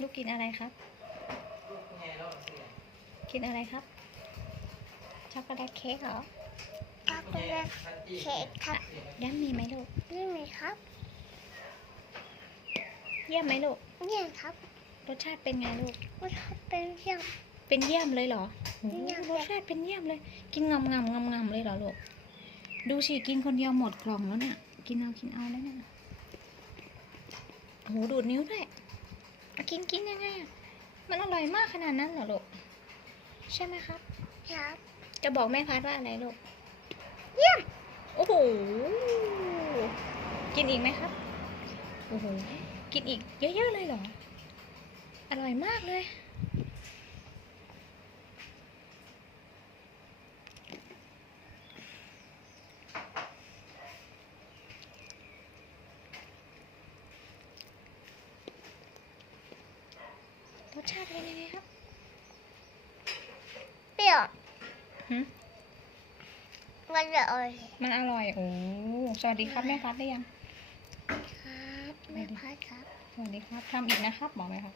ลูกกินอะไรครับ กินอะไรครับ ช็อกโกแลตเค้กเหรอ ช็อกโกแลตเค้กครับย่ำมีไหมลูกนี่ไหมครับ เยี่ยมไหมลูกเนี่ยครับ รสชาติเป็นไงลูกว่าถ้าเป็นเรื่องเป็นเยี่ยมเลยเหรอโอ้โหเยี่ยมรสชาติเป็นเยี่ยมเลย กินงำงำงำงำเลยเหรอลูก ดูสิกินคนเดียวหมดกล่องแล้วเนี่ย กินเอากินเอาแล้วเนี่ยโอ้โหดูดนิ้วด้วยเอา กินกินยังไงอะมันอร่อยมากขนาดนั้นเหรอลูก ใช่ไหมครับ ครับ จะบอกแม่พัดว่าอะไรลูก เยี่ยม โอ้โห กินอีกไหมครับ โอ้โห กินอีกเยอะๆเลยเหรอ อร่อยมากเลย รสชาติเป็นยังไงครับ เปรี้ยวหืมมันจะอร่อยมันอร่อย โอ้ สวัสดีครับแม่พัดได้ยัง ครับแม่พัดครับ สวัสดีครับทำอีกนะครับบอกไหมครับ